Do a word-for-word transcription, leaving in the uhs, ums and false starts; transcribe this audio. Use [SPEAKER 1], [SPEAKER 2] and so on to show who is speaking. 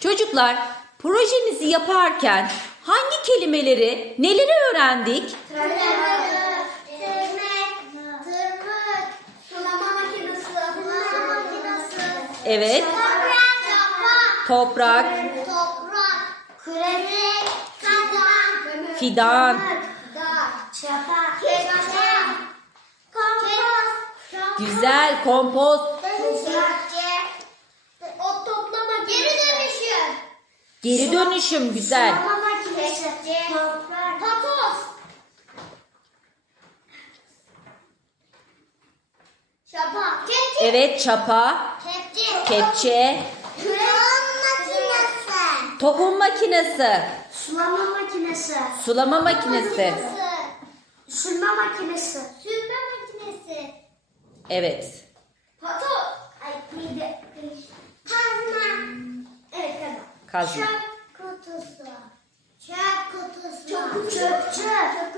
[SPEAKER 1] Çocuklar, projemizi yaparken hangi kelimeleri, neleri öğrendik?
[SPEAKER 2] Tırnak, tırmık, sulama makinesi, sulama makinesi.
[SPEAKER 1] Evet.
[SPEAKER 2] Toprak,
[SPEAKER 1] Toprak,
[SPEAKER 2] toprak, kürek, fidan,
[SPEAKER 1] fidan.
[SPEAKER 2] çapa, kepçe, kompost,
[SPEAKER 1] Güzel, kompost,
[SPEAKER 2] ot toplama, geri dönüşüm,
[SPEAKER 1] geri dönüşüm, güzel.
[SPEAKER 2] sulama makinesi, toprak, patos, çapa, kepçe,
[SPEAKER 1] Evet, çapa,
[SPEAKER 2] kepçe,
[SPEAKER 1] kepçe,
[SPEAKER 2] kürek makinesi,
[SPEAKER 1] tohum makinesi,
[SPEAKER 2] sulama makinesi,
[SPEAKER 1] sulama makinesi.
[SPEAKER 2] sürme makinesi, sürme makinesi,
[SPEAKER 1] Evet.
[SPEAKER 2] pato, ay mide, kazma, evet tamam.
[SPEAKER 1] Kazma.
[SPEAKER 2] Çöp kutusu, çöp kutusu, çöp çöpçü,